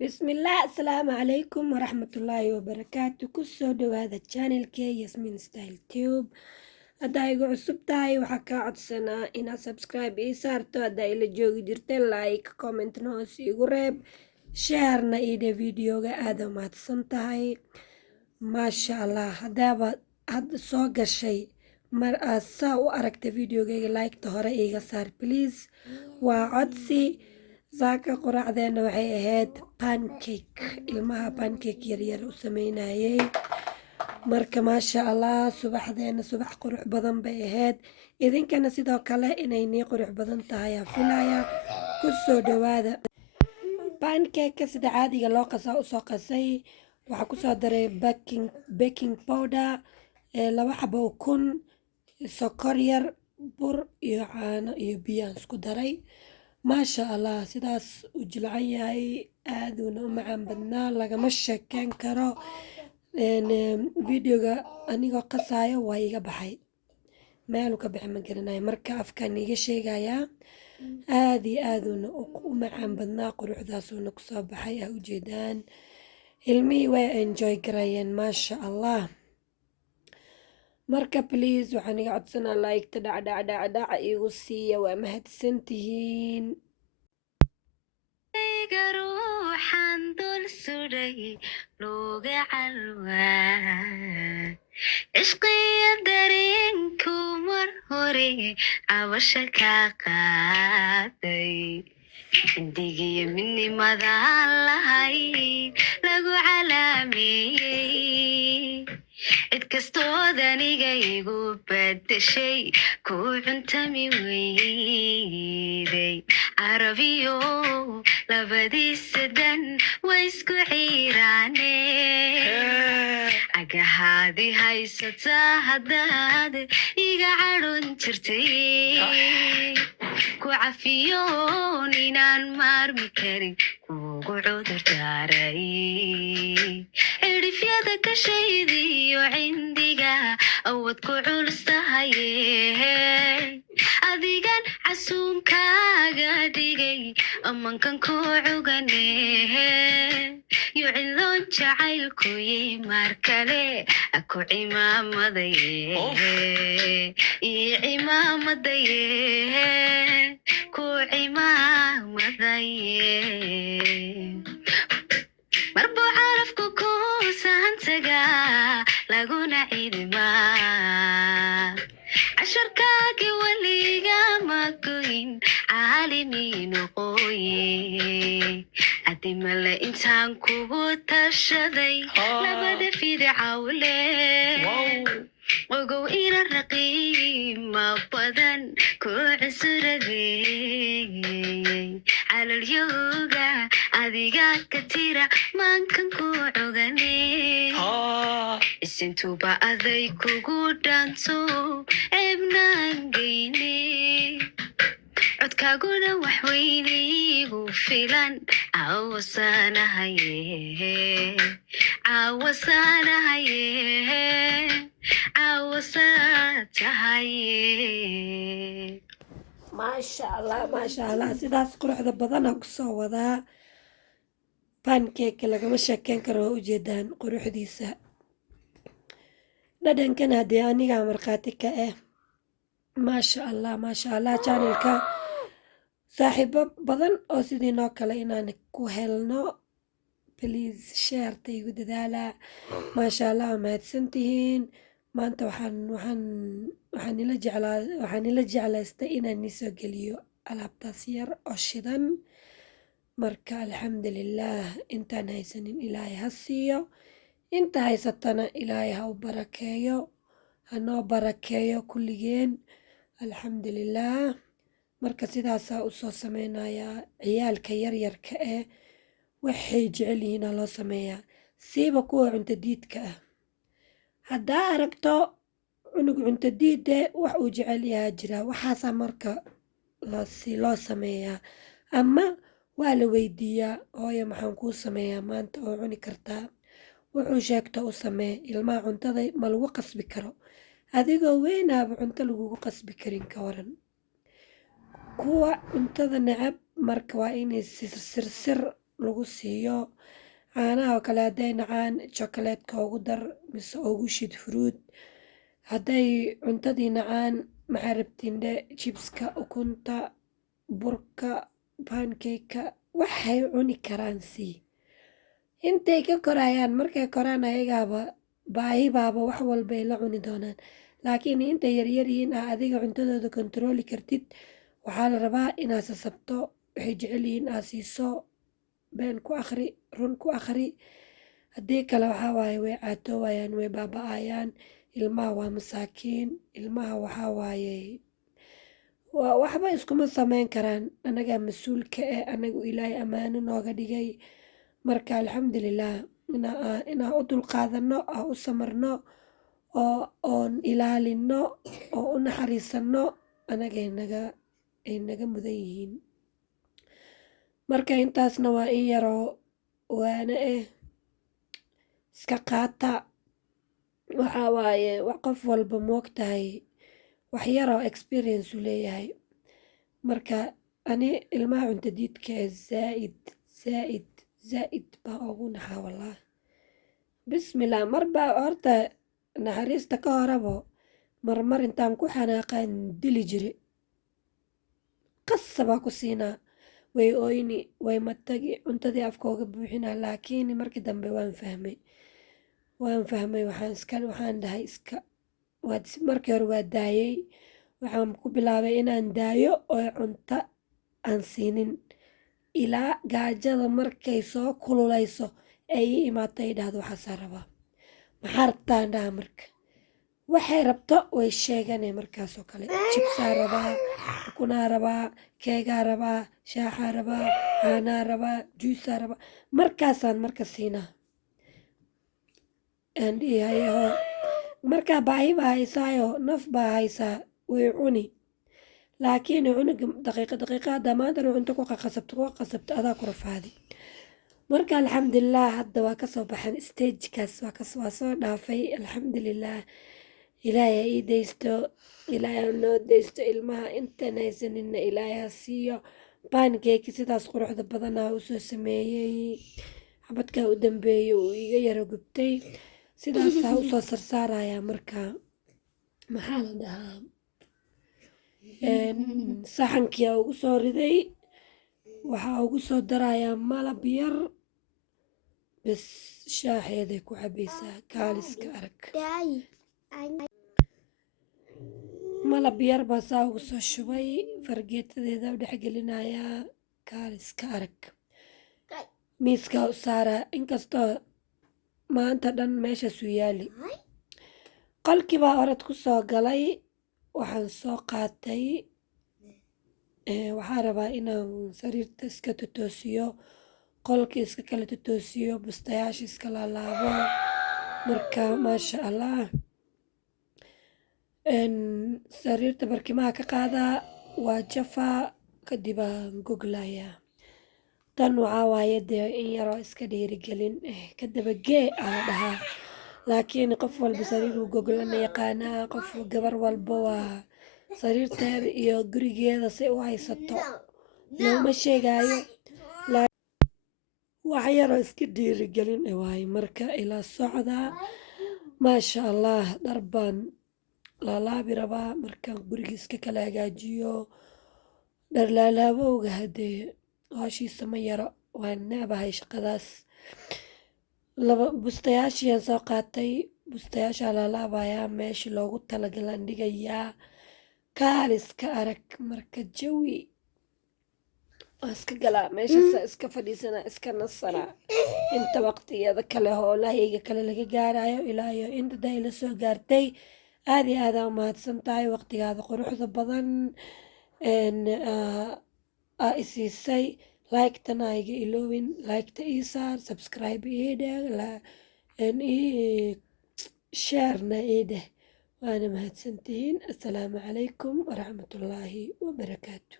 بسم الله السلام عليكم ورحمة الله وبركاته كسو هذا channel كي ياسمين ستايل تيوب هدا igu cusub tahay waxaa kaa codsanaa inaad subscribe ii saarto haddaa ila joogi jirta like commentna hoos igu reeb sharena ii dheh videoga aad mahadsan tahay maasha allah haddaaba hadda soo gashay mar aad saa u aragta videogayga like-ta hore iiga saar please waa codsi saaka quraacdeena waxay ahayd pancake ilmaha pancake yaryar u sameynayay marka maasha allah subaxdeena subax qurux badan bay ahayd idinkana sidoo kale inay nii qurux badan tahay aa filaya ku soo dhawaada pancake sida caadiga loo qasaa usoo qasay waxaa kusoo daray baking powder 2 xabo ukun sokor yar bur iyo caano iyo biyaan isku daray maasha allah sidaas u jilcan yahay aaduna u macaan badnaa lagama sheekeyn karo videoga anigoo qasaayo waa iga baxay meel ka bixi ma garanayo marka afkaan iga sheegayaa aad iyo aaduna u macaan badnaa quruxdaasuna kusoo baxay ah ujeedaan ilmihii way enjoy garayeen maasha allah marka please waxaan iga codsanaa like-ta dhacdhacdhacdhaca igu siiya waa mahadsantihiin ruuxan dul suday looga calwaa cishqiya dareenku mar hore cabasha kaa qaaday cindigiyo midnimada lahayd lagu calaameeyey cid kastood aniga igu badashay ku cuntami weyday carabiyo labadiisa dan way isku ciiraane agahaadi haysataa haddaad iga cadhon jirtay ku cafiyoon inaan maarmi karin kuugu cudur daaray cidhifyada kashaydiyo cindiga awad ku culus tahaye adigan casuunkaaga dhigay amankan ku cugane yo ciloon jacaylkuyi mar kale aku cimaamadaye ii cimaamadaye ku cimaamadaye marbuu carafku ku sahantaga laguna cidimaa casharkaagi weliga magoyn caalimii noqoye adimale intaan kugu tashaday labada fidcawle ogow ina raqiima badan ku cusuradeeyey calalyooga adiga ka tira maankan ku cogane isintuba aday kugu dhanto ceebnaan geyne codkaaguna waxweynigu filan maasha allah sidaas quruxda badana kusoo wadaa pancake lagama sheekeyn karo waa ujeedaan quruxdiisa dhadhankan haddii anigaa markhaati ka ah maasha allah channelka saaxiibo badan oo sidii noo kale inaan ku helno please shareta igu dadaala maasha allah waa mahadsantihiin maanta waxaan ila jeclaystay inaan nisoo geliyo alaabtaas yar oo shidan marka alxamdulilah intaan haysanin ilaahay ha siiyo inta haysatana ilaahay ha u barakeeyo hanoo barakeeyo kulligeen alxamdulilah marka sidaasaa usoo sameynayaa ciyaalka yaryarka ah waxay jecel yihiina loo sameeyaa siiba kuwa cunto diidka ah haddaa aragto cunug cunto diide wax uu jecel yahaa jira waxaasaa marka loo sameeyaa ama waa la weydiiyaa hooyo maxaan kuu sameeyaa maanta oo cuni kartaa wuxuu sheegto u samee ilmaha cuntada ma lagu qasbi karo adigoo weynaaba cunto lagugu qasbi karin ka waran kuwa cuntada necab marka waa inay sirsir lagu siiyo. Caanaha oo kale hadday nacaan chocolatka ugu dar mise ugu shid fruit. Hadday cuntadii nacaan maxaa rabtiin jibska, ukunta, burka, pancake-ka waxay cuni karaan sii. Intay ka korayaan markay koraan ayagaaba baahi baaba wax walba ay la cuni doonaan. Laakiin intay yaryar yihiin adiga cuntadooda kontrooli kartid. Waxaa la rabaa inaad sasabto waxay jecel yihiin aad siiso been ku akhri run ku akhri. Haddii kale waxaa waaye way caatoowayaan way baaba'ayaan. Ilmaha waa masaakiin. Ilmaha waxaa waaye waxba iskuma samayn karaan. Anagaa mas-uulka anagu ilaahay ammaano nooga dhigay. Marka alxamdulillaah inaa u dulqaadano u samarno oon ilaalino oo u naxariisano anagay naga mudan yihiin. Marka intaasna waa in yaroo waana iska qaata. Waxaa waaye qof walba moogtahay wax yaroo experience u leeyahay. Marka ani ilmaha cunto diidka zaid baa ugu naxaa wallaahi. Bismillah marba horta naxariista ka horabo marmar intaan ku xanaaqaan dili jire. Qasabaa ku siinaa way oyni way matagi cuntadii afkooga buuxinaa. Laakiin markii dambe waan fahmay waxaan dhahay iska markii hore waa daayay. Waxaan ku bilaabay inaan daayo oo cunto aan siinin ilaa gaajada markay soo kululayso ay ii imaato ay dhahdo waxaasaa rabaa. Maxaa rabtaan dhaha marka waxay rabto way sheeganay markaasoo kale. Jibsaa rabaa, ukunaa rabaa, keegaa rabaa, shaaxaa rabaa, caanaa rabaa, juusaa rabaa. Markaasaan marka siinaa. Markaa baahi baa haysaayo naf baa haysaa way cuni. Laakiin cunuga daqiiqa haddaa maanta cunto ku qasabto adaa ku rafaadi. Marka alxamdulillaah hadda waa kasoo baxan stagekaas waa soo dhaafay alxamdulillaah. Ilaahay ii deysto ilaahay noo deysto ilmaha intaan haysaninna ilaahay ha siiyo. Pancake sidaas quruxda badanaa u soo sameeyay. Xabadkaa u dambeeyay uu iga yara gubtay. Sidaasaa u soo sarsaarayaa markaa maxaa la dhahaa saxankii ugu soo riday. Waxaa ugu soo darayaa malab yar bas shaaxeeday ku cabaysaa kaaliska arag. Malab yar baa saa ugu soo shubay fargeetadeeda u dhexgelinayaa kaaliska arag. Miiska u saaraa inkastoo maanta dhan meeshaas u yaali. Qolkii baa orod ku soo galay. Waxaan soo qaatay waxaa rabaa inaan sariirta iska totoosiyo qolkii iska kala totoosiyo bustayaasha iska laalaabo. Marka maasha allah sariirta barkimaha ka qaadaa waa jafaa kadib aan goglayaa. Tan waxaa waaye dee in yaroo iska dhiirigelin ka dabagee aa la dhahaa. Laakiin qof walba sariiruu goglana yaqaanaa. Qof gabar walba waa sariirteeda iyo gurigeeda si u haysato looma sheegaayo. Wax yaroo iska dhiirigelin waaye marka ila socdaa. Maasha allah dhar baan laalaabi rabaa markaan guriga iska kala hagaajiyo. Dhar laalaabowga hadee hawshiisa ma yaro waan necbahay shaqadaas. Bustayaashiyaan soo qaatay. Bustayaashaa laalaabayaa meeshii loogu talagalaan dhigayaa. Kaaliska arag marka jawi waa iska galaa meeshaas iska fadhiisanaa iska nasanaa. Inta waqtiyada kale howlahayga kale laga gaarayo ilaa iyo inta day la soo gaartay aad iyo aad u mahadsan tahay waqtigaada quruxda badan isiisay. Like-tana iga iloowin like-ta ii saar subscribe ii dheh share-na ii dheh. waana mahadsantihiin. Assalaamu calaykum waraxmatullaahi wabarakaatu.